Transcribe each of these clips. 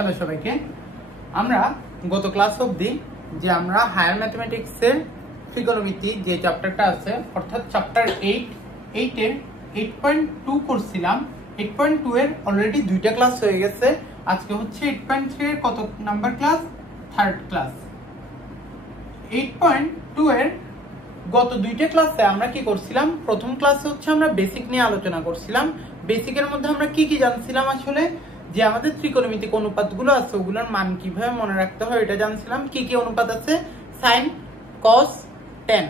Hello সবাইকে। আমরা গত ক্লাস অবধি যে আমরা হায়ার ম্যাথমেটিক্সের ত্রিকোণমিতি যে চ্যাপ্টারটা আছে অর্থাৎ চ্যাপ্টার 8 এর 8.2 করছিলাম। 8.2 এর অলরেডি দুইটা ক্লাস হয়ে গেছে। আজকে হচ্ছে 8.3 এর কত নাম্বার ক্লাস? Third class. 8.2 এর গত দুইটা ক্লাসে আমরা কি করছিলাম? প্রথম ক্লাসে হচ্ছে আমরা বেসিক নিয়ে আলোচনা করছিলাম। বেসিকের মধ্যে আমরা কি কি জানছিলাম? আসলে যে আমাদের ত্রিকোণমিতিক অনুপাতগুলো আছে ওগুলোর মান কিভাবে মনে রাখতে হয় এটা জানছিলাম। কি কি অনুপাত আছে? সাইন, কস, ট্যান।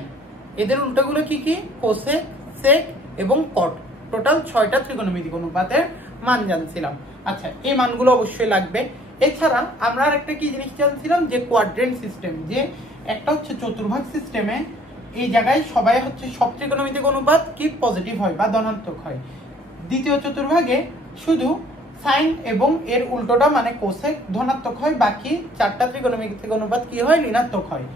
এদের উল্টাগুলো কি কি? কোসেক, সেক এবং কট। টোটাল 6টা ত্রিকোণমিতিক অনুপাতের মান জানছিলাম। আচ্ছা, এই মানগুলো অবশ্যই লাগবে। এছাড়া আমরা আরেকটা কি জিনিস জানছিলাম যে কোয়াড্রেন্ট সিস্টেম, যে একটা হচ্ছে চতুর্ভাগ সিস্টেমে এই জায়গায় সবাই হচ্ছে সব ত্রিকোণমিতিক অনুপাত কি পজিটিভ হয় বা ধনাত্মক হয়। দ্বিতীয় চতুর্ভাগে শুধু সাইন এবং এর উল্টোটা মানে কোসেক ধনাত্মক হয়, বাকি 4টা ত্রিকোণমিতিক অনুপাত কি হয়? ঋণাত্মক হয়।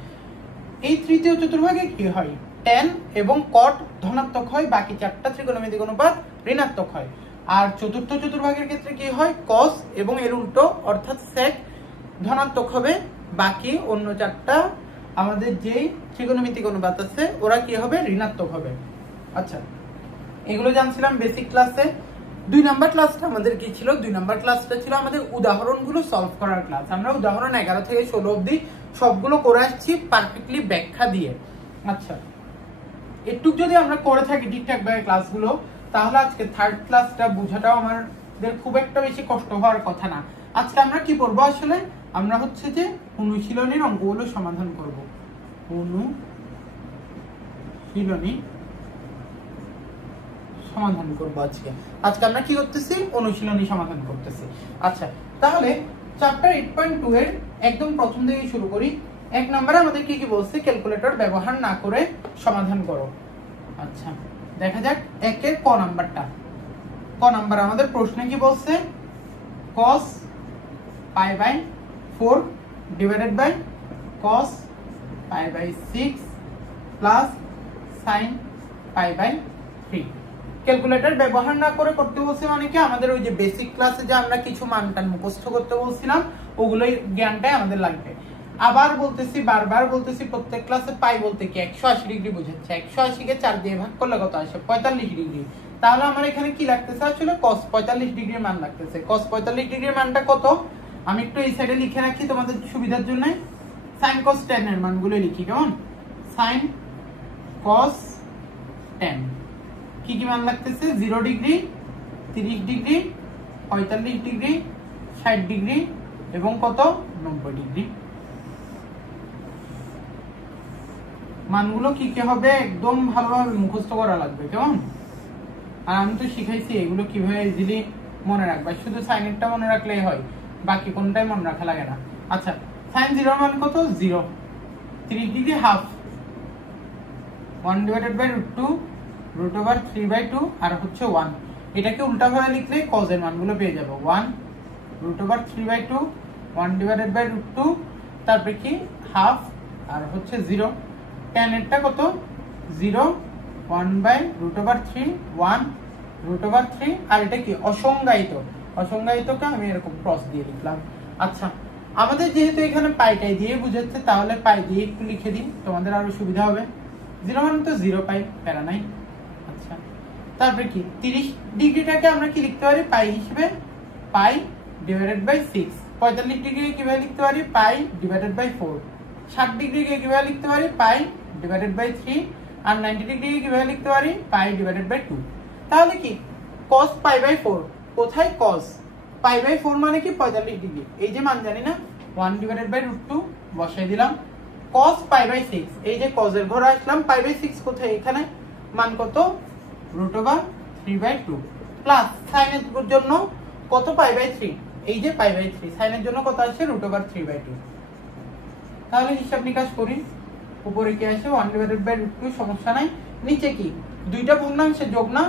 এই তৃতীয় চতুর্ভাগে কি হয়? ট্যান এবং কট ধনাত্মক হয়, বাকি 4টা ত্রিকোণমিতিক অনুপাত ঋণাত্মক হয়। আর চতুর্থ চতুর্ভাগের ক্ষেত্রে কি হয়? কস এবং এর উল্টো অর্থাৎ সেক ধনাত্মক হবে, বাকি অন্য 4টা আমাদের যে ত্রিকোণমিতিক অনুপাত আছে ওরা কি হবে? ঋণাত্মক হবে। আচ্ছা, এগুলো জানছিলাম বেসিক ক্লাসে। 2 নাম্বার ক্লাসটা আমাদের কি ছিল? 2 নাম্বার ক্লাসটা ছিল আমাদের উদাহরণগুলো সলভ করার ক্লাস। আমরা উদাহরণ 11 থেকে 16 অবধি সবগুলো করে আসছি পারফেক্টলি ব্যাখ্যা দিয়ে। আচ্ছা, একটু যদি আমরা করে থাকি ঠিকঠাক ভাবে ক্লাসগুলো, তাহলে আজকে থার্ড ক্লাসটা বোঝাটাও আমাদের খুব একটা বেশি কষ্ট হওয়ার কথা না। আজকে আমরা কি করব? আসলে আমরা হচ্ছে যে অনুশীলনীর অঙ্কগুলো সমাধান করব। অনুশীলনী সমাধান করব আজকে। আমরা কি করতেছি? অনুশীলনী সমাধান করতেছি। আচ্ছা, তাহলে চ্যাপ্টার 8.2 এর একদম প্রথম থেকে শুরু করি। 1 নম্বরে আমাদের কি কি বলছে? ক্যালকুলেটর ব্যবহার না করে সমাধান করো। আচ্ছা, দেখা যাক 1 এর ক নাম্বারটা। ক নাম্বার আমাদের প্রশ্নে কি বলছে? cos π/4 divided by cos π/6 plus sin π/3। Calculator ব্যবহার না করে করতে বলছে মানে কি? আমাদের ওই যে বেসিক ক্লাসে যে আমরা কিছু মানটান মুখস্থ করতে বলছিলাম ওগুলোই জ্ঞানটাই আমাদের লাগবে। আবার বলতেছি, বারবার বলতেছি, প্রত্যেক ক্লাসে পাই বলতে কি 180 ডিগ্রি বোঝাচ্ছে। 180 কে 4 দিয়ে ভাগ করলে কত আসে? 45 ডিগ্রি। তাহলে আমার এখানে কি লাগতেছে? আসলে cos 45 ডিগ্রির মান লাগতেছে। cos 45 ডিগ্রির মানটা কত? আমি একটু এই সাইডে লিখে রাখি তোমাদের সুবিধার জন্য। sin cos tan এর মানগুলো লিখি। কেমন? sin cos tan কি কি মান লাগতেছে? 0 ডিগ্রি, 30 ডিগ্রি, 45 ডিগ্রি, 60 ডিগ্রি এবং কত? 90 ডিগ্রি। মানগুলো কি কি হবে? একদম ভালোভাবে মুখস্থ করা লাগবে। কেমন? আর আমি তো শিখাইছি এগুলো কিভাবে ইজিলি মনে রাখবে। শুধু সাইনেরটা মনে রাখলেই হয়, বাকি কোনটাই মনে রাখা লাগে না। আচ্ছা, sin 0 মান কত? 0। 30 ডিগ্রি হাফ 1 ডিভাইডেড বাই √2 √3/2 আর হচ্ছে 1। এটাকে উল্টা ভাবে লিখলে cos এর মানগুলো পেয়ে যাব। 1 √3/2 1 ডিভাইডেড বাই √2, তারপরে কি হাফ আর হচ্ছে 0। tan এরটা কত? 0 1/√3 1 √3 আর এটা কি? অসংজ্ঞায়িত। অসংজ্ঞায়িতকে আমি এরকম ক্রস দিয়ে লিখলাম। আচ্ছা, আমাদের যেহেতু এখানে পাইটাই দিয়ে বুঝাচ্ছে তাহলে পাই দিয়ে একটু লিখে দিন, তোমাদের আরো সুবিধা হবে। 0 মানে তো 0 পাই, প্যারা নাই। আচ্ছা, তারপরে কি 30 ডিগ্রিটাকে আমরা কি লিখতে পারি? পাই হিসেবে পাই ডিভাইডেড বাই 6। 45 ডিগ্রি কিভাবে লিখতে পারি? Pi divided by 4। 60 ডিগ্রি কিভাবে লিখতে পারি? Pi divided by 3। আর 90 ডিগ্রি কিভাবে লিখতে পারি? Pi divided by 2। তাহলে কি cos π/4 কোথায়? cos π/4 মানে কি? 45 ডিগ্রি। এই যে মান জানি না, 1 ডিভাইডেড বাই √2 বসাই দিলাম। cos π/6 এই যে cos এর ঘর আসলাম, π/6 কোথায়? এখানে মান কত? √3/2 প্লাস sin এর জন্য কত? π/3 এই যে π/3। sin এর জন্য কত আসে? √3/2। তাহলে হিসাব নিকাশ করি। উপরে কি আসে? 1 ডিভাইডেড বাই √2, সমস্যা নাই। নিচে কি? দুইটা ভগ্নাংশের যোগ না,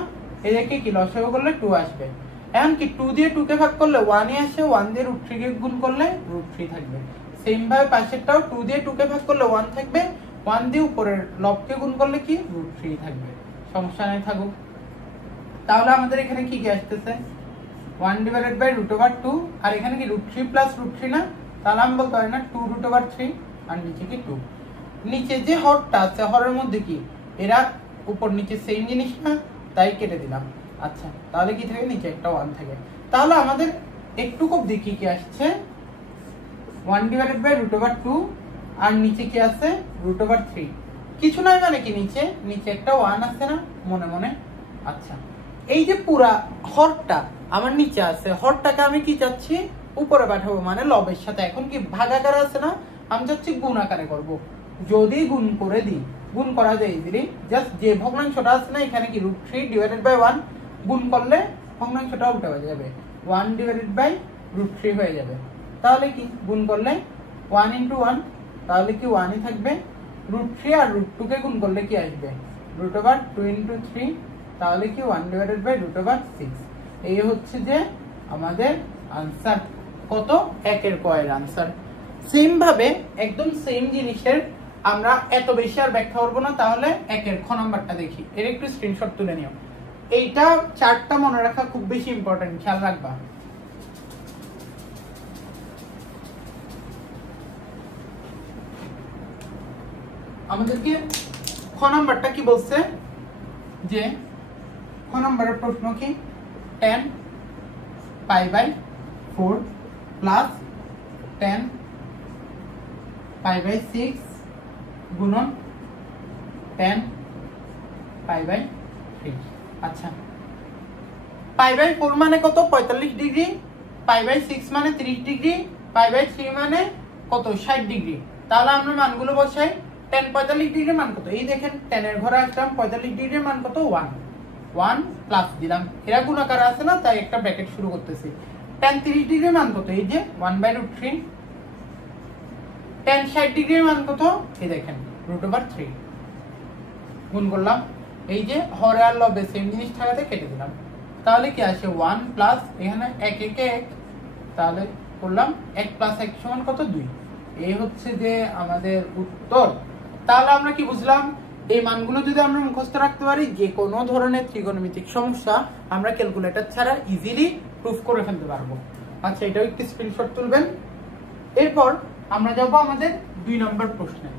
এদেরকে কি লসাগু করলে 2 আসবে। এখন কি 2 দিয়ে 2 কে ভাগ করলে 1 ই আসে, 1 দিয়ে √3 কে গুণ করলে √3 থাকবে। সেম ভাবে পাশেরটাও 2 দিয়ে 2 কে ভাগ করলে 1 থাকবে, 1 দিয়ে উপরের লবকে গুণ করলে কি? √3 থাকবে। সমস্যা নাই, থাকুক। তাহলে আমাদের এখানে কি কি আসতেছে? 1/√2 আর এখানে কি √3 প্লাস √3 না, তাহলে আমি বলতে পারি না 2√3 আর নিচে কি 2। নিচে যে হরটা আছে হরের মধ্যে কি এরা উপর নিচে সেম জিনিস না, তাই কেটে দিলাম। আচ্ছা তাহলে কি থাকে নিচে একটা 1 থাকে। তাহলে আমাদের একটু খুব দেখি কি আসছে 1/√2 আর নিচে কি আছে √3, কিছু নয় মানে কি নিচে একটা 1 আছে না মনে মনে। আচ্ছা এই যে পুরা হরটা আমার নিচে আছে, হরটাকে আমি কি চাচ্ছি উপরে পাঠাবো, মানে লবের সাথে। এখন কি ভাগাকার আছে না, আমি চাচ্ছি গুণ আকারে করব। যদি গুণ করে দিই, গুণ করা যায় ইজিলি, জাস্ট যে ভগ্নাংশটা আছে না এখানে কি √3/1 গুণ করলে ভগ্নাংশটা উল্টে হয়ে যাবে 1/√3 হয়ে যাবে। তাহলে কি গুণ করলে 1 × 1, তাহলে কি 1ই থাকবে। √3 আর √2 কে গুণ করলে কি আসবে √2 × 3, তাহলে কি 1/√6। এই হচ্ছে যে আমাদের আনসার। কত 1 কয়ের আনসার। সেম ভাবে একদম সেম জিনিসের আমরা এত বেশি আর ব্যাখ্যা করবো না, তাহলে 1 খ নাম্বারটা দেখি, এর একটু স্ক্রিনশট তুলে নিও। এইটা চারটা মনে রাখা খুব বেশি ইম্পর্টেন্ট, খেয়াল রাখবা। আমাদেরকে খ নাম্বারটা কি বলছে, যে খ নাম্বারের প্রশ্ন কি 10 π/4 প্লাস 10 π/6 গুণন 10 π/3। আচ্ছা π/4 মানে কত 45 ডিগ্রি, π/6 মানে 30 ডিগ্রি, π/3 মানে কত 60 ডিগ্রি। তাহলে আমরা মানগুলো বসাই। 10 45 ডিগ্রির মান কত, এই দেখেন 10 এর ঘরে আসলাম, 45 ডিগ্রির মান কত 1 প্লাস দিলাম, এরা গুণাকার আছে না তাই একটা ব্র্যাকেট শুরু করতেছি। 10 30 ডিগ্রির মান কত, এই যে 1/√3। 10 60 ডিগ্রির মান কত, এই দেখেন √3 গুণ করলাম। এই যে হরে আর লবে সেম জিনিস থাকাতে কেটে দিলাম, তাহলে কি আসে 1 প্লাস এখানে 1 1 1, তাহলে করলাম 1 + 1 সমান কত 2। এই হচ্ছে যে আমাদের উত্তর। তাহলে আমরা কি বুঝলাম, এই মানগুলো যদি আমরা মুখস্থ রাখতে পারি, যে কোনো ধরনের ত্রিকোণমিতিক সমস্যা আমরা ক্যালকুলেটর ছাড়া ইজিলি প্রুফ করে ফেলতে পারবো। আচ্ছা এটাও একটু স্ক্রিনশট তুলবেন। এরপর আমরা যাব আমাদের 2 নম্বর প্রশ্নে,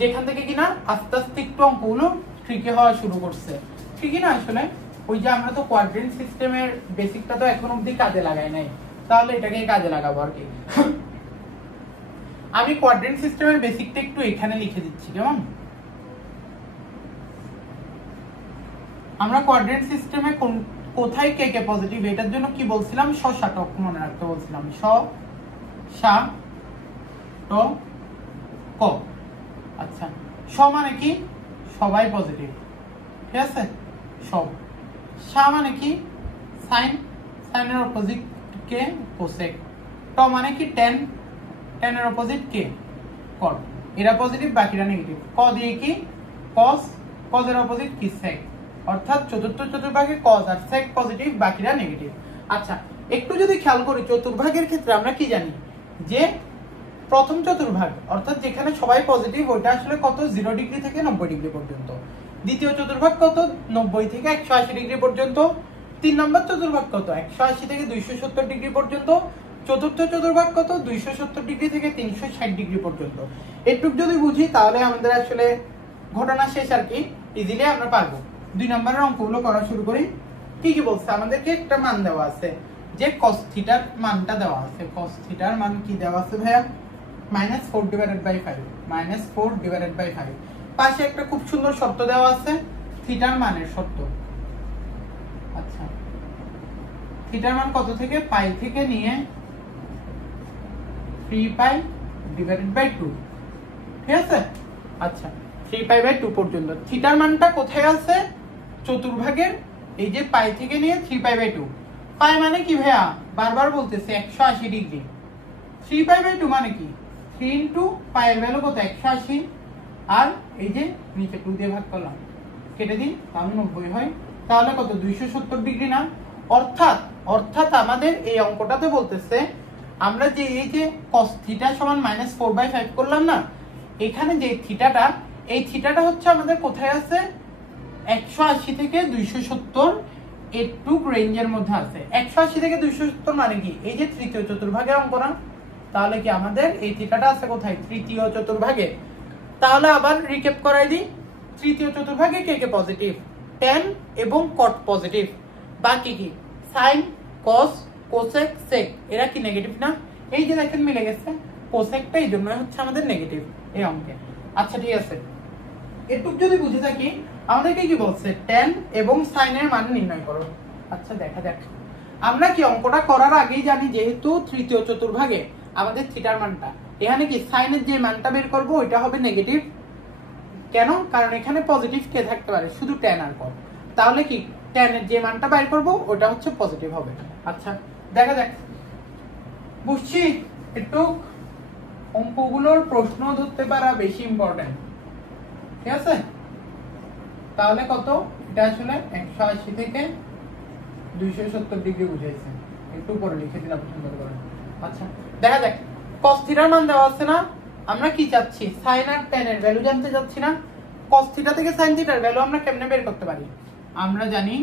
যেখান থেকে কিনা আস্তে আস্তে একটু অঙ্কগুলো ট্রিকি হওয়া শুরু করছে। ঠিকই না, আসলে ওই যে আমরা তো কোয়াড্রেন্ট সিস্টেমের বেসিকটা তো এখন অবধি কাজে লাগাই নাই, তাহলে এটাকে কাজে লাগাবো আর কি। আমি কোয়াড্রেন্ট সিস্টেমের বেসিকটা একটু এখানে লিখে দিচ্ছি, কেমন? আমরা কোয়াড্রেন্ট সিস্টেমে কোথায় কে কে পজিটিভ, এটার জন্য কি বলছিলাম, স-সা-ট মনে রাখতে বলছিলাম, স-সা-ট-ক। আচ্ছা স মানে কি সবাই পজিটিভ, ঠিক আছে, সব। সা মানে কি সাইন, সাইনের অপোজিট কে কোসেক। ট মানে কি টেন, টেনের অপোজিট কে কট, এরা পজিটিভ বাকিরা নেগেটিভ। ক দিয়ে কি কস, কজের অপোজিট কি সেক, অর্থাৎ চতুর্থ চতুর্ভাগে কজ আর সেক পজিটিভ বাকিরা নেগেটিভ। আচ্ছা একটু যদি খেয়াল করি চতুর্ভাগের ক্ষেত্রে আমরা কি জানি, যে প্রথম চতুর্ভাগ অর্থাৎ যেখানে সবাই পজিটিভ ওইটা আসলে কত 0 ডিগ্রি থেকে 90 ডিগ্রি পর্যন্ত। দ্বিতীয় চতুর্ভাগ কত 90 থেকে 180 ডিগ্রি পর্যন্ত। 3 নম্বর চতুর্ভাগ কত 180 থেকে 270 ডিগ্রি পর্যন্ত। চতুর্থ চতুর্ভাগ কত 270 ডিগ্রি থেকে 360 ডিগ্রি পর্যন্ত। এটুক যদি বুঝি তাহলে আমাদের আসলে ঘটনা শেষ আর কি, ইজিলি আমরা পারবো। 2 নম্বরের অঙ্কগুলো করা শুরু করি। কি কি বলছে, আমাদেরকে একটা মান দেওয়া আছে, যে cos থিটার মানটা দেওয়া আছে। cos থিটার মান কি দেওয়া আছে ভাইয়া, -4/5, -4/5। পাশে একটা খুব সুন্দর শর্ত দেওয়া আছে, থিটার মানের শর্ত। আচ্ছা থিটার মান কত থেকে, পাই থেকে নিয়ে 3π/2, ঠিক আছে। আচ্ছা 3π/2 পর্যন্ত থিটার মানটা কোথায় আছে, চতুর্ভাগের এই যে পাই থেকে নিয়ে 3π/2। পাই মানে কি ভাইয়া, বারবার বলতেছে 180 ডিগ্রি। 3π/2 মানে কি 3 × পাই এর ভ্যালু কত 180, আর এই যে নিচে 2 দিয়ে ভাগ করলাম, কেটে দিন তাহলে 90 হয়। তাহলে কত 270 ডিগ্রি না। অর্থাৎ আমাদের এই অঙ্কটাতে বলতেছে আমরা যে এই যে cos থিটা সমান -4/5 করলাম না, এখানে যে থিটাটা, এই থিটাটা হচ্ছে আমাদের কোথায় আছে 180 থেকে 270, এটুক রেঞ্জের মধ্যে আছে। 180 থেকে 270 মানে কি এই যে তৃতীয় চতুর্ভাগের অঙ্ক না, তাহলে কি আমাদের এই থিটাটা আছে কোথায়, তৃতীয় চতুর্ভাগে। তাহলে আবার রিক্যাপ করাই দিই, তৃতীয় চতুর্ভাগে কে কে পজিটিভ, tan এবং cot পজিটিভ, বাকি কি sin cos cosec sec এরা কি নেগেটিভ না, এই যে দেখেন মিলে গেছে, কোসেকটা এই জন্য হচ্ছে আমাদের নেগেটিভ এই অঙ্কে। আচ্ছা ঠিক আছে, এটুক যদি বুঝে থাকি, আমাদেরকে কি বলছে tan এবং sin এর মান নির্ণয় করো। আচ্ছা দেখা যাক, আমরা কি অঙ্কটা করার আগেই জানি যেহেতু তৃতীয় চতুর্ভাগে আমাদের থিটার মানটা, এখানে কি sin এর যে মানটা বের করব ওইটা হবে নেগেটিভ। কেন, কারণ এখানে পজিটিভ কে থাকতে পারে, শুধু tan আর cot, তাহলে কি tan এর যে মানটা বের করব ওটা হচ্ছে পজিটিভ হবে। আচ্ছা দেখা যাক, বুঝছি একটু অঙ্কগুলোর প্রশ্ন ধরতে পারা বেশি ইম্পর্টেন্ট, ঠিক আছে। তাহলে কত, এটা আসলে 180 থেকে 270 ডিগ্রি বুঝাইছে, একটু পরে লিখে দিলাম সুন্দর করে। আচ্ছা দেখা যাক, cos থিটার মান দেওয়া আছে না, আমরা কি চাচ্ছি sin আর tan এর ভ্যালু জানতে চাচ্ছি না। cos থিটা থেকে sin থিটার ভ্যালু আমরা কেমনে বের করতে পারি, আমরা জানি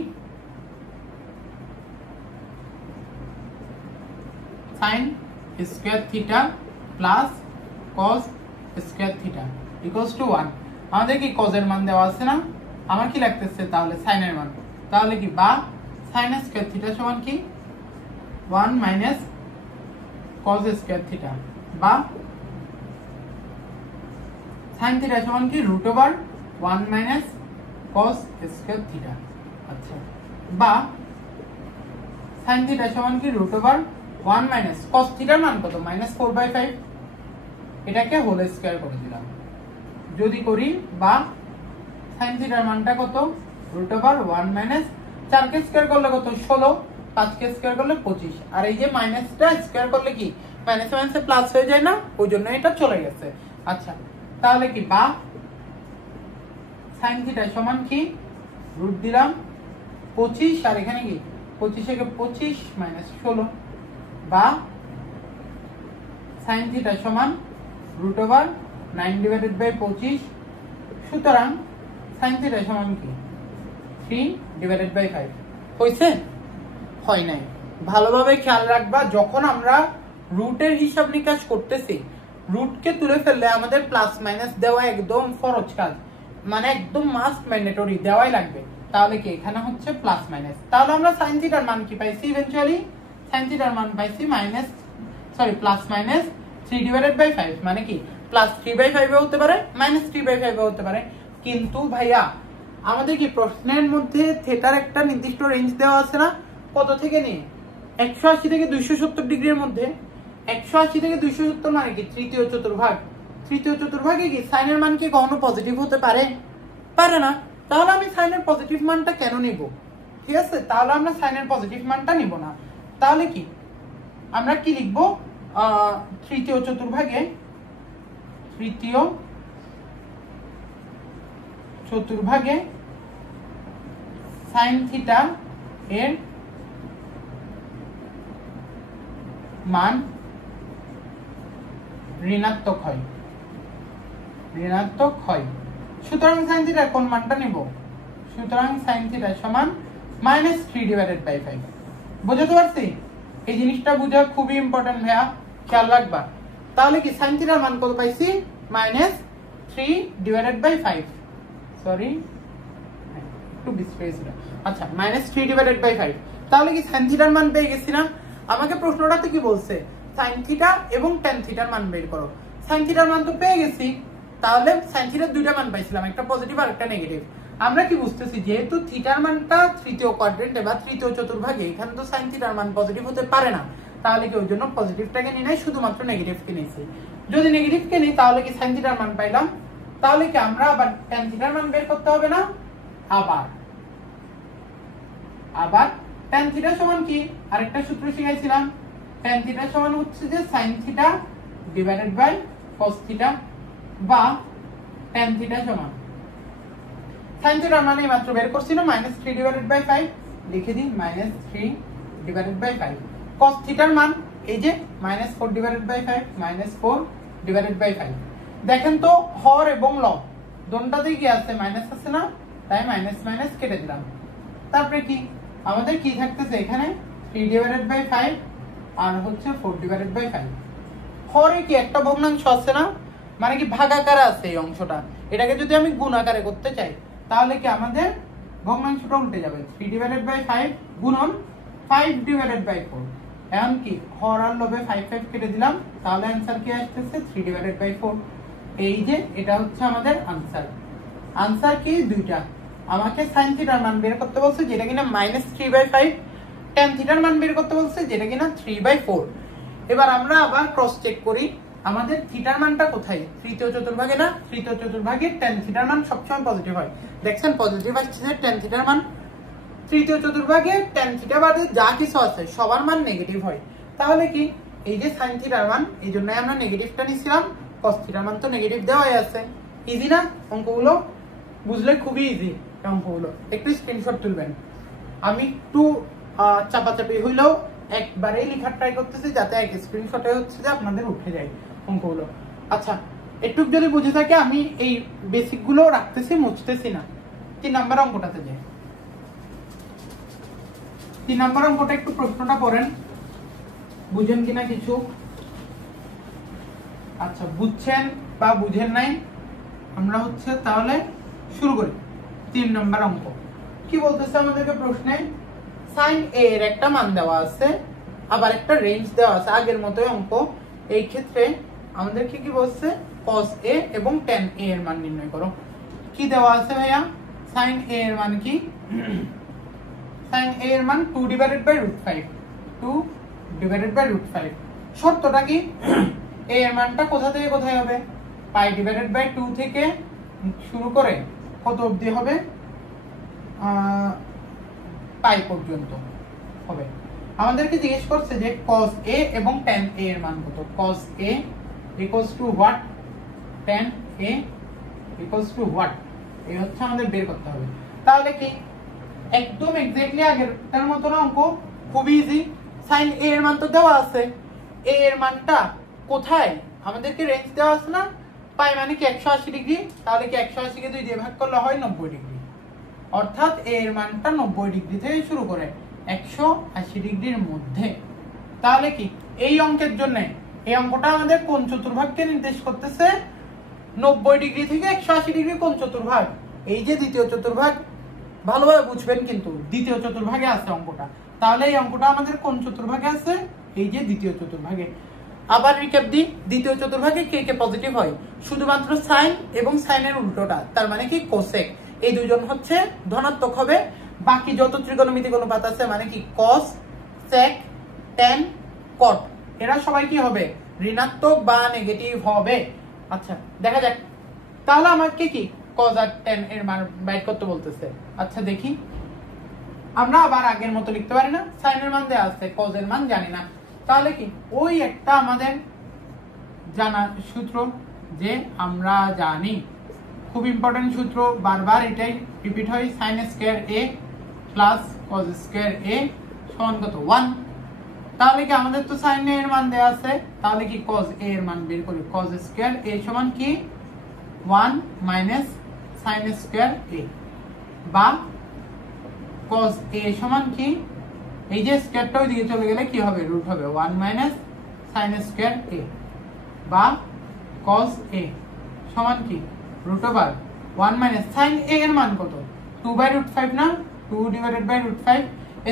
sin square theta plus cos square theta equals to 1। আমাদের কি cos এর মান দেওয়া আছে না, আমার কি লাগতেছে তাহলে sin এর মান, তাহলে কি বা sin স্কয়ার থিটা সমান কি 1 মাইনাস cos স্কয়ার থিটা, বা sin থিটা সমান কি root over 1 minus cos square theta. আচ্ছা, বা sin থিটা সমান কি রুট ওভার 1 মাইনাস cos থিটার মান কত -4/5, এটাকে হোল স্কয়ার করে দিলাম যদি করি, বা sin থিটার মানটা কত রুট ওভার 1 মাইনাস 4 কে স্কয়ার করলে কত 16, 5 কে স্কয়ার করলে 25, আর এই যে মাইনাসটা স্কয়ার করলে কি মাইনাস মাইনাসে প্লাস হয়ে যায় না, ওই জন্য এটা চলে গেছে। আচ্ছা তাহলে কি বা sin থিটা সমান কি রুট দিলাম 25, আর এখানে কি 25 থেকে 25 মাইনাস 16, বা sin থিটা সমান রুট ওভার 9/25, সুতরাং sin থিটা সমান কি 3/5। হইছে, হয় নাই, ভালোভাবে খেয়াল রাখবা, যখন আমরা রুটের হিসাব নিকাশ করতেছি রুটকে তুলে ফেললে আমাদের প্লাস মাইনাস দেওয়া একদম ফরজ কাজ, মানে একদম মাস্ট ম্যান্ডেটরি দেওয়াই লাগবে। তাহলে কি এখানে হচ্ছে প্লাস মাইনাস, তাহলে আমরা sin থিটার মান কি পাইছি, ইভেন্চুয়ালি sin থিটার মান পাইছি প্লাস মাইনাস 3/5, মানে কি প্লাস 3/5 এ হতে পারে মাইনাস 3/5 এ হতে পারে। কিন্তু ভাইয়া আমাদের কি প্রশ্নের মধ্যে থিটার একটা নির্দিষ্ট রেঞ্জ দেওয়া আছে না, কত থেকে নিয়ে 180 থেকে 270 ডিগ্রির মধ্যে। 180 থেকে 270 মানে কি তৃতীয় চতুর্ভাগ, তৃতীয় চতুর্ভাগে কি sin এর মান কি কখনো পজিটিভ হতে পারে, পারে না, তাহলে আমি sin এর পজিটিভ মানটা কেন নিব, ঠিক আছে, তাহলে আমরা sin এর পজিটিভ মানটা নিব না। তাহলে কি আমরা কি লিখব, তৃতীয় চতুর্ভাগে sin থিটা এর মান ঋণাত্মক হয়, সুতরাং sin থিটার কোন মানটা নিব, সুতরাং sin থিটা সমান -3/5। বুঝতে পারছি, এই জিনিসটা বোঝা খুবই ইম্পর্টেন্ট ভাইয়া, খেয়াল রাখবা। তাহলে কি sin থিটার মান কত পাইছি -3/5, সরি একটু ডিসপ্লেস, আচ্ছা -3/5। তাহলে কি sin থিটার মান পেয়ে গেছি না। আমাকে প্রশ্নটাতে কি বলছে sin থিটা এবং tan থিটার মান বের করো, sin থিটার মান তো পেয়ে গেছি, তাহলে sin থিটার দুইটা মান পাইছিলাম, একটা পজিটিভ আর একটা নেগেটিভ। আমরা কি বুঝতেছি যেহেতু থিটার মানটা তৃতীয় কোয়াড্রেন্টে বা তৃতীয় চতুর্ভাগে, এখানে তো sin থিটার মান পজিটিভ হতে পারে না, তাহলে কি ওই জন্য পজিটিভটাকে নিয়ে নাই, শুধুমাত্র নেগেটিভকে নিয়েছি। যদি নেগেটিভকে নিই তাহলে কি sin থিটার মান পাইলাম, তাহলে কি আমরা আবার tan থিটার মান বের করতে হবে না, আবার tan থিটা সমান কি আরেকটা সূত্র শিখাইছিলাম, tan থিটা সমান হচ্ছে যে sin theta divided by cos theta, বা tan থিটা সমান sin থিটার মানে মাত্র বের করছি না -3/5, লিখে দিই -3/5, cos থিটার মান এই যে -4/5, -4/5। দেখেন তো হর এবং লব দোনটাতে কি আছে মাইনাস আছে না, তাই মাইনাস মাইনাস কেটে দিলাম, তারপরে কি আমাদের কি থাকতেছে এখানে 3/5 আর হচ্ছে 4/5। হরে কি একটা ভগ্নাংশ আছে না, মানে কি ভাগাকারে আছে এই অংশটা, এটাকে যদি আমি গুণ আকারে করতে চাই তাহলে কি আমাদের ভগ্নাংশটা উল্টে যাবে, 3/5 গুণন 5/4। এখন কি হর আর লবে 5 কেটে দিলাম, তাহলে आंसर কি আসছে 3/4। এই যে এটা হচ্ছে আমাদের आंसर। आंसर কি দুইটা, আমাকে sin থিটার মান বের করতে বলছে যেটা কিনা -3/5, tan থিটার মান বের করতে বলছে যেটা কিনা 3/4। এবার আমরা আবার ক্রস চেক করি আমাদের থিটার মানটা কোথায়, তৃতীয় চতুর্ভাগে না, তৃতীয় চতুর্ভাগে tan থিটার মান সবসময় পজিটিভ হয়। দেখছেন পজিটিভ আসছে tan থিটার মান, তৃতীয় চতুর্ভাগে tan থিটা বাদে যা কিছু আছে সবার মান নেগেটিভ হয়। তাহলে কি এই যে sin থিটার মান, এই জন্য আমরা নেগেটিভটা নিছিলাম, cos থিটার মান তো নেগেটিভ দেওয়াই আছে। ইজি না অঙ্কগুলো, বুঝলে খুবই ইজি অঙ্কগুলো, একটু স্ক্রিনশট তুলবেন। আমি একটু চাপাচাপি হইলেও একবারেই লেখার ট্রাই করতেছি যাতে এক স্ক্রিনশটে হচ্ছে যে আপনাদের উঠে যায় অঙ্কগুলো। আচ্ছা একটু যদি বুঝে থাকে আমি এই বেসিক গুলো রাখতেছি, মুছতেছি না। 3 নাম্বার অঙ্কটাতে যাই। 3 নাম্বার অঙ্কটা একটু প্রশ্নটা পড়েন, বুঝেন কিনা কিছু। আচ্ছা বুঝছেন বা বুঝেন নাই, আমরা হচ্ছে তাহলে শুরু করি। 3 নাম্বার অঙ্ক কি বলতেছে আমাদেরকে প্রশ্নে, sin a এর একটা মান দেওয়া আছে, আবার একটা রেঞ্জ দেওয়া আছে, আগের মতোই অঙ্ক। এই ক্ষেত্রে আমাদেরকে কি বলছে, cos a এবং tan a এর মান নির্ণয় করো। কি দেওয়া আছে ভাইয়া, sin a এর মান কি, sin a এর মান 2/5, 2/5। শর্তটা কি, a এর মানটা কোথা থেকে কোথায় হবে, π/2 থেকে শুরু করে কত অবধি হবে, পাই পর্যন্ত হবে। আমাদেরকে জিজ্ঞেস করছে যে cos a এবং tan a এর মান কত, cos a equals to what, tan a equals to what, এই হচ্ছে আমাদের বের করতে হবে। তাহলে কি একদম এক্স্যাক্টলি আগেরটার মতো না অঙ্ক, খুব ইজি। sin a এর মান তো দেওয়া আছে, a এর মানটা কোথায়, আমাদেরকে রেঞ্জ দেওয়া আছে না, পাই মানে কি 180 ডিগ্রি, তাহলে কি 180 কে 2 দিয়ে ভাগ করলে হয় 90 ডিগ্রি, অর্থাৎ a এর মানটা 90 ডিগ্রি থেকে শুরু করে 180 ডিগ্রির মধ্যে। তাহলে কি এই অঙ্কের জন্য এই অঙ্কটা আমাদের কোন চতুর্ভাগকে নির্দেশ করতেছে, 90 ডিগ্রি থেকে 180 ডিগ্রি কোন চতুর্ভাগ, এই যে দ্বিতীয় চতুর্ভাগ, ভালোভাবে বুঝবেন কিন্তু দ্বিতীয় চতুর্ভাগে আছে অঙ্কটা। তাহলে এই অঙ্কটা আমাদের কোন চতুর্ভাগে আছে, এই যে দ্বিতীয় চতুর্ভাগে। আবার রিক্যাপ দিই, দ্বিতীয় চতুর্ভাগে কে কে পজিটিভ হয়, শুধুমাত্র সাইন এবং সাইনের উল্টোটা, তার মানে কি কোসেক, এই দুইজন হচ্ছে ধনাত্মক হবে। বাকি যত ত্রিকোণমিতিক অনুপাত আছে মানে কি cos, sec, tan, cot, এরা সবাই কি হবে, ঋণাত্মক বা নেগেটিভ হবে। আচ্ছা দেখা যাক তাহলে আমাকে কি cos আর tan এর মান বাইর করতে বলতেছে। আচ্ছা দেখি, আমরা আবার আগের মতো লিখতে পারি না, sin এর মান দেওয়া আছে, cos এর মান জানি না, তাহলে কি ওই একটা আমাদের জানা সূত্র যে আমরা জানি, খুব ইম্পর্টেন্ট সূত্র, বারবার এটাই রিপিট হয়, sin square a plus cos square a সমান কত 1। তাহলে কি আমাদের তো sin a এর মান দেয়া আছে, তাহলে কি cos a এর মান বের করি, cos স্কয়ার a সমান কি 1 মাইনাস sin স্কয়ার a, বা cos a সমান কি, এই যে স্কয়ারটা ওই দিকে চলে গেলে কি হবে, রুট হবে 1 মাইনাস sin স্কয়ার a, বা cos a সমান কি root over 1 minus sin a এর মান কত, 2/5 না, 2/5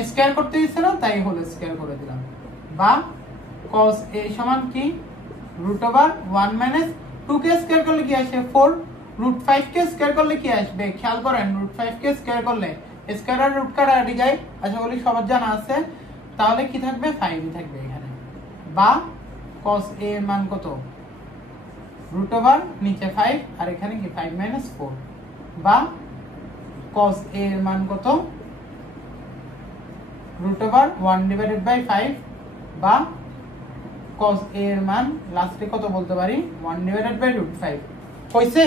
স্কয়ার করতে দিচ্ছে না, তাই হোল স্কয়ার করে দিলাম, বা cos a সমান কি রুট ওভার 1 মাইনাস 2 কে স্কয়ার করলে কি আসে 4, রুট 5 কে স্কয়ার করলে কি আসবে, খেয়াল করেন, রুট 5 কে স্কয়ার করলে স্কয়ার আর রুট কাটা যায়, আশা করি সবার জানা আছে। তাহলে কি থাকবে 5 থাকবে এখানে, বা cos a এর মান কত রুট ওভার নিচে 5 আর এখানে কি 5 মাইনাস 4, বা cos a এর মান কত রুট ওভার 1/5, বা cos a এর মান লাস্টে কত বলতে পারি 1/5। হইছে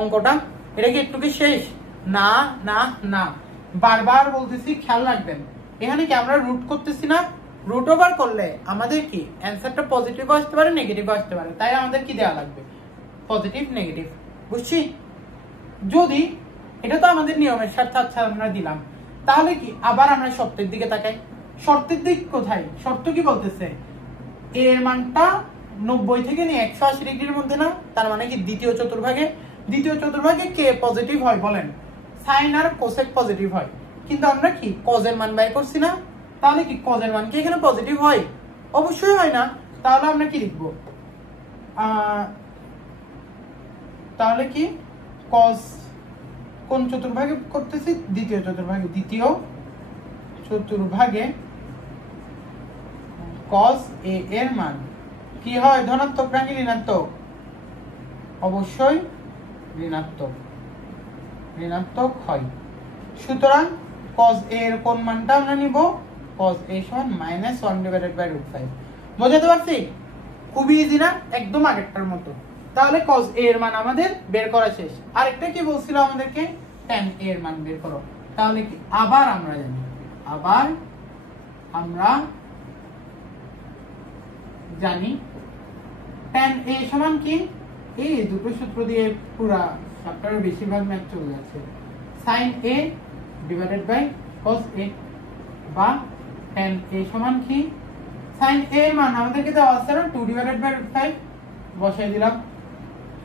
অঙ্কটা, এটা কি একটু কি শেষ, না না না, বারবার বলতেছি খেয়াল রাখবেন, এখানে কি আমরা রুট করতেছি না, রুট ওভার করলে আমাদের কি অ্যানসারটা পজিটিভ আসতে পারে নেগেটিভ আসতে পারে, তাই আমাদের কি দেওয়া লাগবে পজিটিভ নেগেটিভ, বুঝছি। যদি এটা তো আমাদের নিয়মের স্বার্থে আচ্ছা আমরা দিলাম, তাহলে কি আবার আমরা শর্তের দিকে তাকাই। শর্তের দিক কোথায়? শর্ত কি বলতেছে? এ এর মানটা 90 থেকে নিয়ে 180 ডিগ্রির মধ্যে না, তার মানে কি দ্বিতীয় চতুর্ভাগে কে পজিটিভ হয় বলেন? সাইন আর কোসেক পজিটিভ হয়, কিন্তু আমরা কি কজের মান বের করছি না, তাহলে কি কজের মান কি এখানে পজিটিভ হয়? অবশ্যই হয় না। তাহলে আমরা কি লিখব? তাহলে কি কজ কোন চতুর্ভাগে করতেছি? দ্বিতীয় চতুর্ভাগে কজ এ এর মান কি হয়? ধনাত্মক নাকি ঋণাত্মক? অবশ্যই ঋণাত্মক হয়। সুতরাং cos a এর কোন মানটা আমরা নিব? cos a সমান -1/√5। বুঝতে পারছি? খুবই ইজি না? একদম আগেরটার মতো। তাহলে cos a এর মান আমাদের বের করা শেষ। আরেকটা কি বলছিল আমাদেরকে? tan a এর মান বের করো। তাহলে কি আবার আমরা জানি tan a সমান কি? এই দুটো সূত্র দিয়ে পুরা চ্যাপ্টারের বেশিরভাগ ম্যাথ চলে যাচ্ছে। sin a divided by cos a, বা tan a সমান কি? sin a এর মান আমাদেরকে দেওয়া আছে না 2/5, বসাই দিলাম।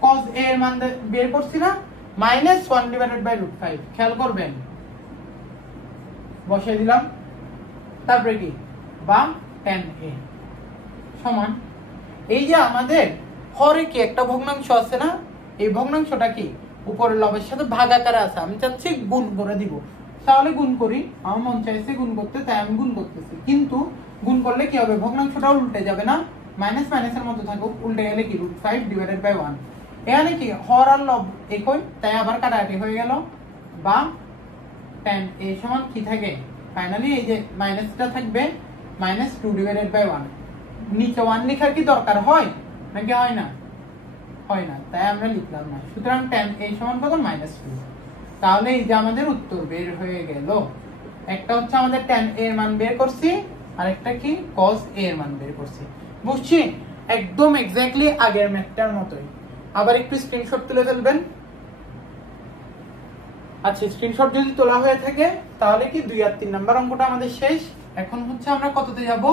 cos a এর মান বের করছি না -1/√5, খেয়াল করবেন, বসাই দিলাম। তারপরে কি? বা tan a সমান এই যে আমাদের হরে কি একটা ভগ্নাংশ আছে না, এই ভগ্নাংশটা কি উপরের লবের সাথে ভাগাকারে আছে, আমি চাচ্ছি গুণ করে দিব। তাহলে গুণ করি, আমার মন চাইছে গুণ করতে, তাই আমি গুণ করতেছি। কিন্তু গুণ করলে কি হবে? ভগ্নাংশটা উল্টে যাবে না, মাইনাস মাইনাসের মতো থাকুক, উল্টে গেলে কি √5/1। এখানে কি হর আর লব একই, তাই আবার কাটাকাটি হয়ে গেল। বা tan a সমান কি থাকে? ফাইনালি এই যে মাইনাসটা থাকবে -2/1। নিচে 1 লেখার কি দরকার হয় নাকি হয় না? হয় না, তাই আমরা লিখলাম না। সুতরাং tan a সমান কত? -2। তাহলে এই যে আমাদের উত্তর বের হয়ে গেল। একটা হচ্ছে আমাদের tan a এর মান বের করছি, আর একটা কি cos a এর মান বের করছি। বুঝছি? একদম এক্স্যাক্টলি আগের ম্যাথটার মতোই। আবার একটু স্ক্রিনশট তুলে ফেলবেন। আচ্ছা, স্ক্রিনশট যদি তোলা হয়ে থাকে তাহলে কি 2 আর 3 নাম্বার অঙ্কটা আমাদের শেষ। এখন হচ্ছে আমরা কততে যাব?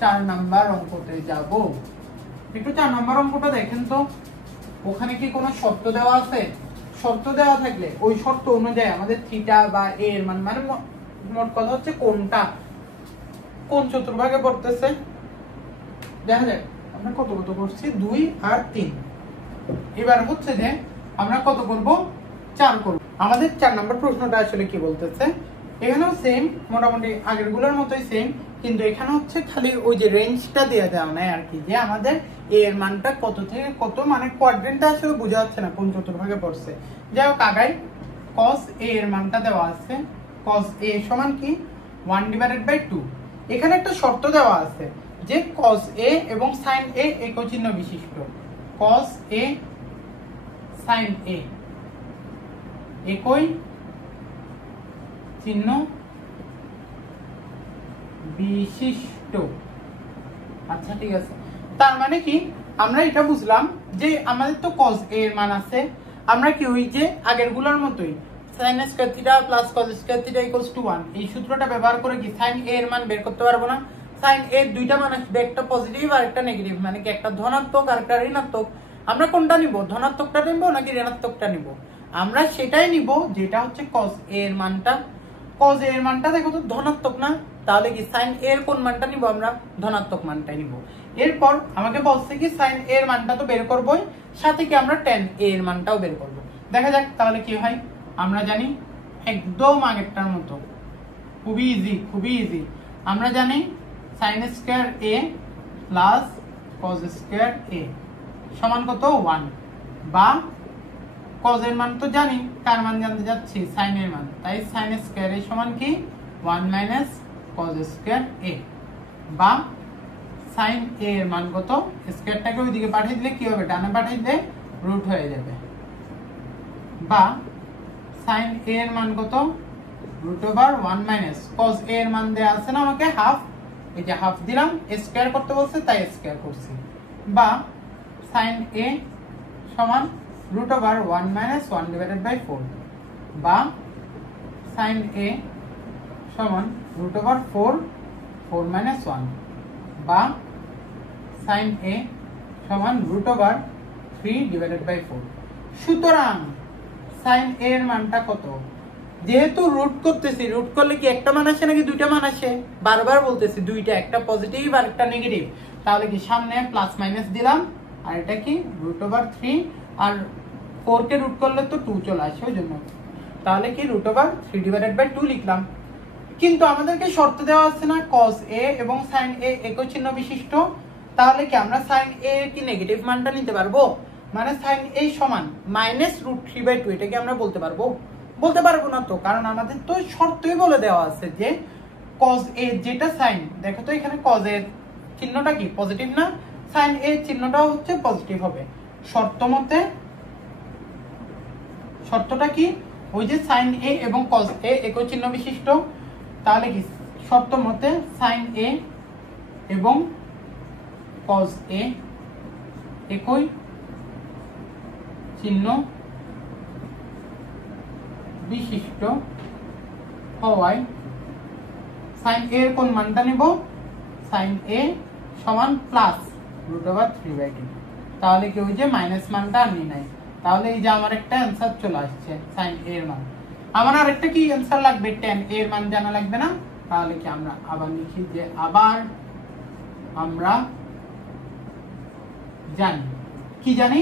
4 নাম্বার অঙ্কতে যাব। একটু 4 নাম্বার অঙ্কটা দেখেন তো, ওখানে কি কোনো শর্ত দেওয়া আছে? শর্ত দেওয়া থাকলে ওই শর্ত অনুযায়ী আমাদের থিটা বা a এর মান, মানে মোট কথা হচ্ছে কোনটা কোন চতুর্ভাগে পড়তেছে। দেখা যাক আমরা কত করছি, 2 আর 3। এবার হচ্ছে যে আমরা কত করব? 4 করব। আমাদের 4 নাম্বার প্রশ্নটা আসলে কি বলতেছে? এখানেও সেম, মোটামুটি আগেরগুলোর মতোই সেম, কিন্তু এখানে হচ্ছে খালি ওই যে রেঞ্জটা দেওয়া দেওয়া নাই আর কি, যে আমাদের a এর মানটা কত থেকে কত, মানে কোয়াড্রেন্টটা আসলে বোঝা যাচ্ছে না কোন চতুর্ভাগে পড়ছে। যাই হোক, আগাই। cos a এর মানটা দেওয়া আছে, cos a সমান কি? 1/2। এখানে একটা শর্ত দেওয়া আছে যে cos a এবং sin a একই চিহ্ন বিশিষ্ট। cos a sin a একই চিহ্ন বিশিষ্ট। আচ্ছা, ঠিক আছে। তার মানে কি আমরা এটা বুঝলাম যে আমাদের তো cos a এর মান আছে, আমরা কি ওই যে আগেরগুলোর মতোই sin square theta plus cos square theta = 1 এই সূত্রটা ব্যবহার করে কি sin a এর মান বের করতে পারবো না? sin a এর দুইটা মান আসবে, একটা পজিটিভ আর একটা নেগেটিভ, মানে কি একটা ধনাত্মক আর একটা ঋণাত্মক। আমরা কোনটা নিব? ধনাত্মকটা নিব নাকি ঋণাত্মকটা নিব? আমরা সেটাই নিব যেটা হচ্ছে cos a এর মানটা। cos a এর মানটা দেখো তো ধনাত্মক না, তাহলে কি sin a এর কোন মানটা নিব? আমরা ধনাত্মক মানটাই নিব। এরপর আমাকে বলছে কি sin a এর মানটা তো বের করবই, সাথে কি আমরা tan a এর মানটাও বের করব। দেখা যাক তাহলে কি হয়। আমরা জানি একদম আগেরটার মতো, খুবই ইজি। আমরা জানি sin square a plus cos square a সমান কত? 1। বা cos এর মান তো জানি, কার মান জানতে যাচ্ছি? sin এর মান, তাই sin স্কয়ার a সমান কি? 1 - cos স্কয়ার a। বা sin a এর মান কত? স্কয়ারটাকে ওইদিকে পাঠিয়ে দিলে কি হবে? ডানে পাঠিয়ে দিলে রুট হয়ে যাবে। বা sin a এর মান কত? √1 - cos a এর মান দেয়া আছে না আমাকে হাফ, এই যে হাফ দিলাম, স্কয়ার করতে বলছে তাই স্কয়ার করছি। বা sin a সমান √1 - 1/4। বা sin a সমান √4 4 - 1 বা sin a সমান √3/4। সুতরাং sin a এর মানটা কত? যেহেতু রুট করতেছি, রুট করলে কি একটা মান আসে নাকি দুইটা মান আসে? বারবার বলতেছি দুইটা, একটা পজিটিভ আর একটা নেগেটিভ। তাহলে কি সামনে প্লাস মাইনাস দিলাম, আর এটা কি √3, আর 4 কে রুট করলে তো 2 চলে আসে, ওই জন্য তাহলে কি √3/2 লিখলাম। কিন্তু আমাদেরকে শর্ত দেওয়া আছে না cos a এবং sin a একই চিহ্ন বিশিষ্ট, তাহলে কি আমরা sin a এর কি নেগেটিভ মানটা নিতে পারবো? মানে sin a সমান -√3/2, এটা কি আমরা বলতে পারবো? বলতে পারবো না তো, কারণ আমাদের তো শর্তই বলে দেওয়া আছে যে cos a যেটা sin, দেখো তো এখানে cos এর চিহ্নটা কি পজিটিভ না, sin a চিহ্নটাও হচ্ছে পজিটিভ হবে শর্ত মতে। শর্তটা কি? ওই যে sin a এবং cos a একই চিহ্ন বিশিষ্ট, তাহলে কি শর্ত মতে sin a এবং cos a একই চিহ্ন বিশিষ্ট হওয়ায় sin a এর কোন মানটা নিব? sin a সমান +√3/2। তাহলে কি ওই যে মাইনাস মানটা আনি নাই, তাহলে এই যে আমার একটা অ্যান্সার চলে আসছে sin a এর মান। আমার আরেকটা কি অ্যান্সার লাগবে, tan a এর মান জানা লাগবে না? তাহলে কি আমরা আবার লিখি যে আবার আমরা জানি, কি জানি?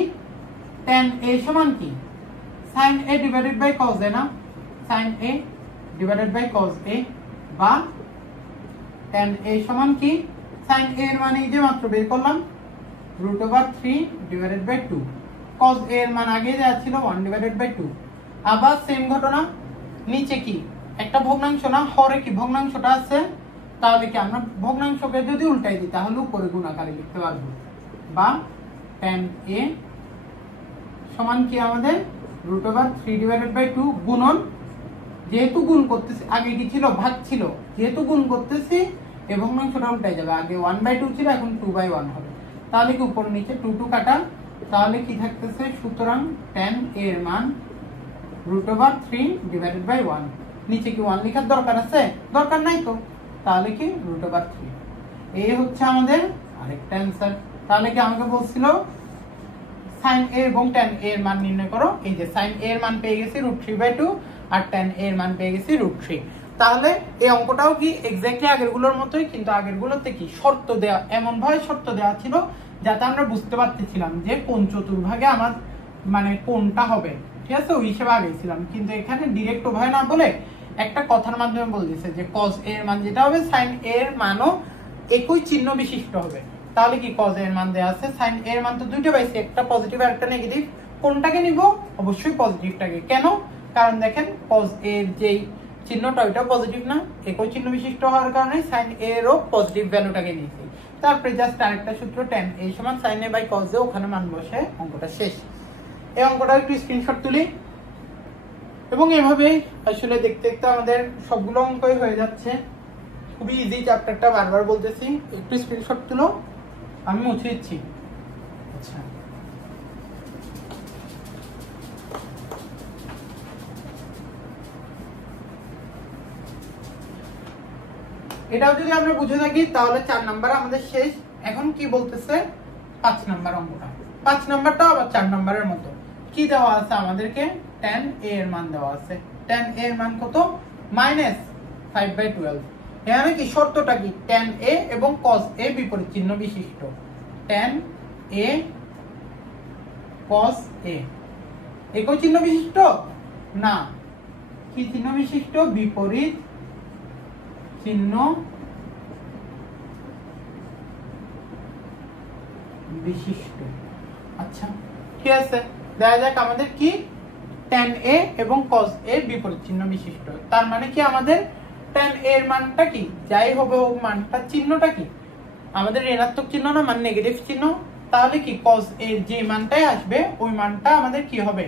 tan a সমান কি sin a / cos a না, sin a / cos a, বা tan a সমান কি sin a এর মান এই যে মাত্র বের করলাম √3/2, cos a এর মান আগে যা ছিল 1/2। আবার সেম ঘটনা, নিচে কি একটা ভগ্নাংশ না, হরে কি ভগ্নাংশটা আছে, তাহলে কি আমরা ভগ্নাংশকে যদি উল্টাই দিই তাহলে উপরে গুণাকারে লিখতে পারবো, বা tan a সমান কি আমাদের √3/2 গুণন, যেহেতু গুণ করতেছি, আগে কি ছিল ভাগ ছিল, যেহেতু গুণ করতেছি এই ভগ্নাংশটা উল্টাই যাবে, আগে 1/2 ছিল এখন 2/1 হবে। তাহলে কি উপর নিচে 2 2 কাটা, তাহলে কি থাকতেছে? সুতরাং tan a এর মান √3/1। নিচে কি 1 লেখার দরকার আছে? দরকার নাই তো, তাহলে কি √3। এই হচ্ছে আমাদের আরেকটা অ্যান্সার। তাহলে কি আমাকে বলছিল sin a এবং tan a এর মান নির্ণয় করো, এই যে sin a এর মান পেয়ে গেছি √3/2 আর tan a এর মান পেয়ে গেছি √3। তাহলে এই অঙ্কটাও কি এক্স্যাক্টলি আগেরগুলোর মতোই, কিন্তু আগেরগুলোতে কি শর্ত দেওয়া, এমন ভাবে শর্ত দেওয়া ছিল যাতে আমরা বুঝতে পারতেছিলাম যে কোন চতুর্ভাগে আমার মানে কোনটা হবে, ঠিক আছে, ওই হিসেবে আগেছিলাম। কিন্তু এখানে ডিরেক্ট ওভাবে না বলে একটা কথার মাধ্যমে বলে দিয়েছে যে cos a এর মান যেটা হবে sin a এর মানও একই চিহ্ন বিশিষ্ট হবে। তাহলে কি cos a এর মান দেওয়া আছে, sin a এর মান তো দুইটা পাইছি, একটা পজিটিভ আর একটা নেগেটিভ, কোনটাকে নিব? অবশ্যই পজিটিভটাকে। কেন? কারণ দেখেন cos a এর যেই চিহ্নটা ওইটা পজিটিভ না, একই চিহ্ন বিশিষ্ট হওয়ার কারণে sin a এরও পজিটিভ ভ্যালুটাকে নিয়েছি। তারপরে জাস্ট আরেকটা সূত্র tan a সমান sin a / cos a, ওখানে মান বসে অঙ্কটা শেষ। এই অঙ্কটা একটু স্ক্রিনশট তুলি, এবং এভাবে আসলে দেখতে দেখতে আমাদের সবগুলো অঙ্কই হয়ে যাচ্ছে। খুবই ইজি চ্যাপ্টারটা, বারবার বলতেছি, একটু স্ক্রিনশট তুলো, আমি মুছে দিচ্ছি। আচ্ছা, এটাও যদি আমরা বুঝে থাকি তাহলে 4 নাম্বার আমাদের শেষ। এখন কি বলতেছে 5 নাম্বার অঙ্কটা, 5 নাম্বারটা আবার 4 নাম্বারের মতো। কি দেওয়া আছে আমাদেরকে? tan a এর মান দেওয়া আছে। tan a এর মান কত? -5/12। এখানে কি শর্তটা কি? tan a এবং cos a বিপরীত চিহ্ন বিশিষ্ট। tan a cos a একই চিহ্ন বিশিষ্ট না, কি চিহ্ন বিশিষ্ট? বিপরীত চিহ্ন বিশিষ্ট। আচ্ছা, ঠিক আছে, দেখা যাক আমাদের কি tan a এবং cos a বিপরীত চিহ্ন বিশিষ্ট। তার মানে কি আমাদের tan a এর মানটা কি যাই হবে হোক, মানটা চিহ্নটা কি আমাদের ঋণাত্মক চিহ্ন না, মানে নেগেটিভ চিহ্ন। তাহলে কি cos a এর যে মানটাই আসবে ওই মানটা আমাদের কি হবে?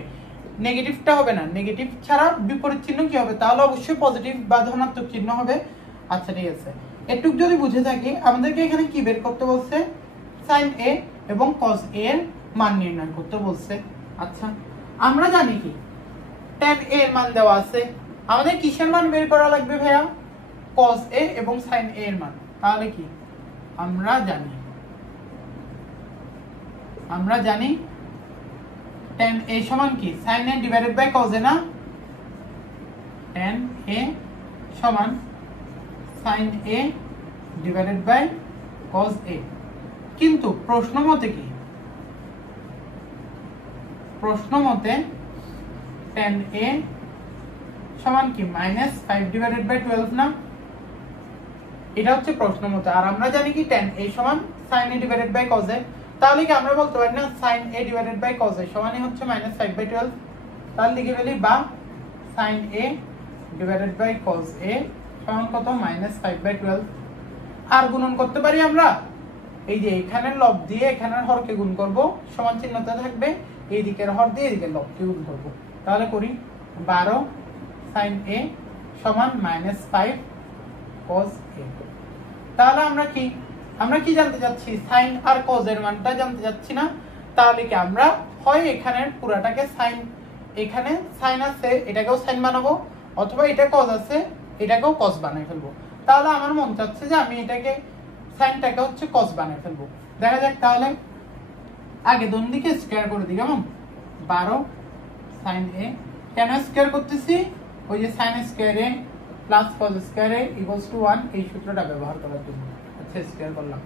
নেগেটিভটা হবে না, নেগেটিভ ছাড়া বিপরীত চিহ্ন কি হবে? তাহলে অবশ্যই পজিটিভ বা ধনাত্মক চিহ্ন হবে। আচ্ছা, ঠিক আছে, এটুক যদি বুঝে থাকি, আমাদেরকে এখানে কি বের করতে বলছে? sin a এবং cos a এর মান নির্ণয় করতে বলছে। আচ্ছা, আমরা জানি কি tan a এর মান দেওয়া আছে, আমাদের কিসের মান বের করা লাগবে ভাইয়া? cos a এবং sin a এর মান। তাহলে কি আমরা জানি tan a সমান কি sin a divided by cos a না? tan a সমান sin a divided by cos a। কিন্তু প্রশ্ন মতে tan a সমান কি -5 ডিভাইডেড বাই 12 না? এটা হচ্ছে প্রশ্ন মতে। আর আমরা জানি কি tan a সমান sin a divided by cos a। তাহলে কি আমরা বলতে পারি না sin a divided by cos a সমানই হচ্ছে -5/12? তাহলে লিখে ফেলি বা sin a divided by cos a সমান কত? -5/12। আর গুণন করতে পারি আমরা, এই যে এখানের লব দিয়ে এখানের হরকে গুণ করব, সমান চিহ্নটা থাকবে, এই দিকের হর দিয়ে এই দিকের লবকে গুণ করব। তাহলে করি 12 sin a সমান -5 cos a। তাহলে আমরা কি জানতে যাচ্ছি? sin আর cos এর মানটা জানতে যাচ্ছি না? তাহলে কি আমরা হয় এখানের পুরাটাকে sin, এখানে sin আছে এটাকেও sin বানাবো, অথবা এটা cos আছে এটাকেও cos বানাই ফেলবো। তাহলে আমার মন চাচ্ছে যে আমি এটাকে সাইনটাকে হচ্ছে cos বানাই ফেলবো। দেখা যাক তাহলে আগে দোন দিকে স্কয়ার করে দিই। কেমন? 12 sin a কেন স্কয়ার করতেছি? ওই যে sin square a plus cos square a equals to 1 এই সূত্রটা ব্যবহার করার জন্য। আচ্ছা স্কয়ার করলাম।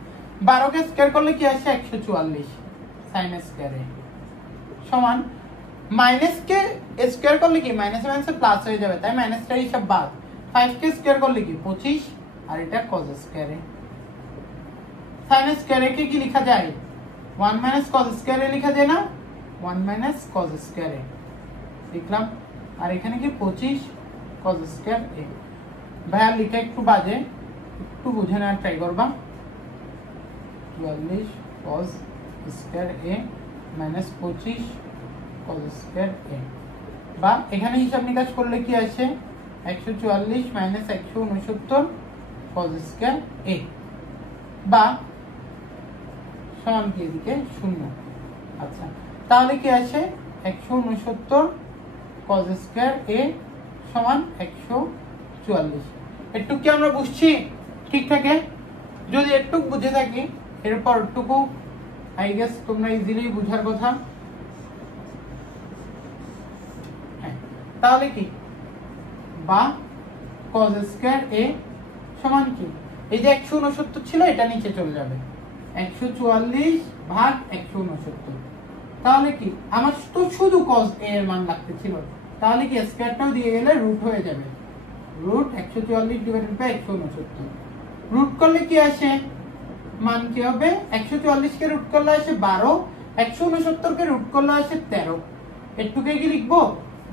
12 কে স্কয়ার করলে কি আসে? 144 sin স্কয়ার a সমান মাইনাস কে স্কয়ার করলে কি মাইনাস মাইনাসে প্লাস হয়ে যাবে, তাই মাইনাসটা হিসাব বাদ। 5 কে স্কয়ার করলে কি 25 আর এটা cos square a। sin square a কে কি লেখা যায়? 1 cos স্কয়ার a লেখা যায় না? 1 cos স্কয়ার a লিখলাম। আর এখানে কি 25 cos স্কয়ার a। ভাইয়া লিখা একটু বাজে, একটু বুঝে নেওয়ার ট্রাই করবা। 44 cos square a minus 25 cos square a। বা এখানে হিসাব নিকাশ করলে কি আসে? 144 মাইনাস 169 cos স্কয়ার a বা সমান কি এদিকে 0। আচ্ছা তাহলে কি আসে? 169 cos স্কয়ার a সমান 144। একটু কি আমরা বুঝছি ঠিকঠাক? যদি একটু বুঝে থাকি এরপর টুকু আই গেস তোমরা ইজিলি বুঝার কথা। হ্যাঁ তাহলে কি বা cos স্কয়ার a সমান কি এই যে 169 ছিল এটা নিচে চলে যাবে, 144 ভাগ 169। তাহলে কি আমার তো শুধু cos a এর মান লাগতে ছিল, তাহলে কি স্কয়ারটাও দিয়ে গেলে রুট হয়ে যাবে। Root 144 divided by 169। রুট করলে কি আসে? মান কি হবে? 144 কে রুট করলে আসে 12, 169 কে রুট করলে আসে 13। একটুকে কি লিখবো?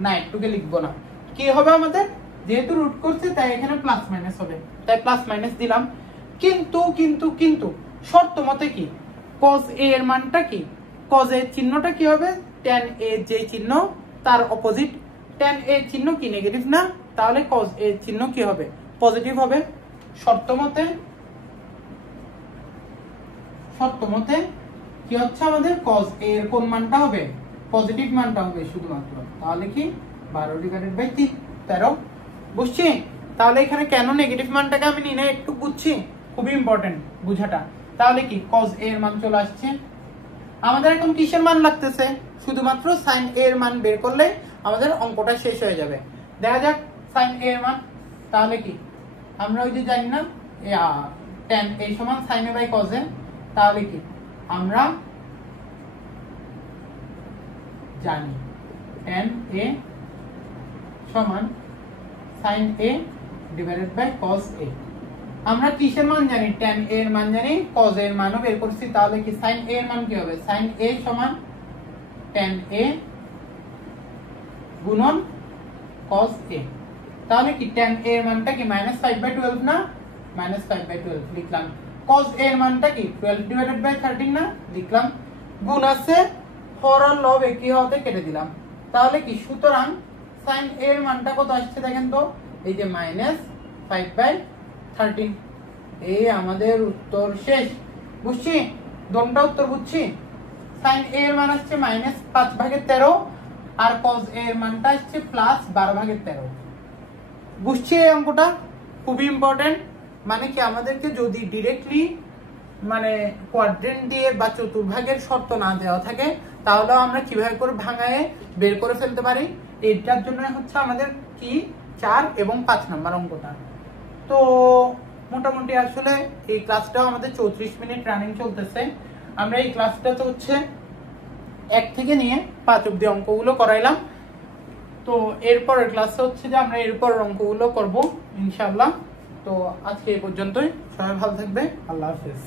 না একটুকে লিখবো না। কি হবে আমাদের? যেহেতু রুট করছে তাই এখানে প্লাস মাইনাস হবে, তাই প্লাস মাইনাস দিলাম। কিন্তু কিন্তু কিন্তু শর্ত মতে কি cos a এর মানটা কি? cos a এর চিহ্নটা কি হবে? tan a যে চিহ্ন তার অপোজিট। tan a এর চিহ্ন কি নেগেটিভ না? তাহলে cos a এর চিহ্ন কি হবে? পজিটিভ হবে। শর্ত মতে কি হচ্ছে আমাদের? cos a এর কোন মানটা হবে? পজিটিভ মানটা হবে শুধুমাত্র। তাহলে কি 12 ডিভাইডেড বাই 3 13। বুঝছি? তাহলে এখানে কেন নেগেটিভ মানটাকে আমি নিয়ে একটু বুঝছি, খুবই ইম্পর্টেন্ট বুঝাটা। তাহলে কি cos a এর মান চলে আসছে। আমাদের এখন কিসের মান লাগতেছে? শুধুমাত্র sin a এর মান বের করলে আমাদের অঙ্কটা শেষ হয়ে যাবে। দেখা যাক sin a এর মান। তাহলে কি আমরা ওই যে জানি না tan a সমান sin a by cos a। তাহলে কি আমরা জানি tan a সমান sin a divided by cos a। আমরা কিসের মান জানি? tan a এর মান জানি, cos a এর মানও বের করছি। তাহলে কি sin a এর মান কি হবে? sin a সমান tan a গুণন cos a। তাহলে কি tan a এর মানটা কি -5/12 না? -5/12 লিখলাম। cos a এর মানটা কি 12 ডিভাইডেড বাই 13 না? লিখলাম। গুণ আছে, হর আর লব একই হতে কেটে দিলাম। তাহলে কি সুতরাং sin a এর মানটা কত আসছে দেখেন তো? এই যে -5/13। এই আমাদের উত্তর শেষ। বুঝছি? দোনটা উত্তর বুঝছি। sin a এর মান আসছে -5/13 আর cos a এর মানটা আসছে +12/13। বুঝছি এই অঙ্কটা খুবই ইম্পর্টেন্ট। মানে কি আমাদেরকে যদি ডিরেক্টলি মানে কোয়াড্রেন্ট দিয়ে বা চতুর্ভাগের শর্ত না দেওয়া থাকে তাহলে আমরা কিভাবে করে ভাঙায়ে বের করে ফেলতে পারি। এটার জন্য হচ্ছে আমাদের কি 4 এবং 5 নাম্বার অঙ্কটা। তো মোটামুটি আসলে এই ক্লাসটাও আমাদের 34 মিনিট রানিং চলতেছে। আমরা এই ক্লাসটাতে হচ্ছে 1 থেকে নিয়ে 5 অবধি অঙ্কগুলো করাইলাম। তো এরপরের ক্লাসে হচ্ছে যে আমরা এরপর অঙ্কগুলো করব ইনশাআল্লাহ। তো আজকে এই পর্যন্তই, সবাই ভালো থাকবে, আল্লাহ হাফেজ।